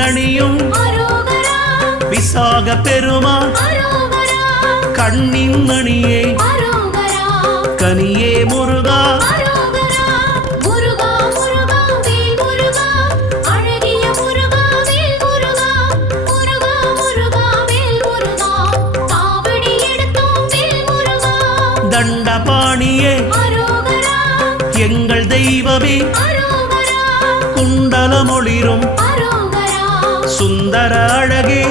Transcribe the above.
நீரணியும் விசாக பெருமான் கண்ணின் மணியே கனியே முருகா தண்டபாணியே எங்கள் தெய்வமே குண்டலமொளிரும் சுந்தர அழகே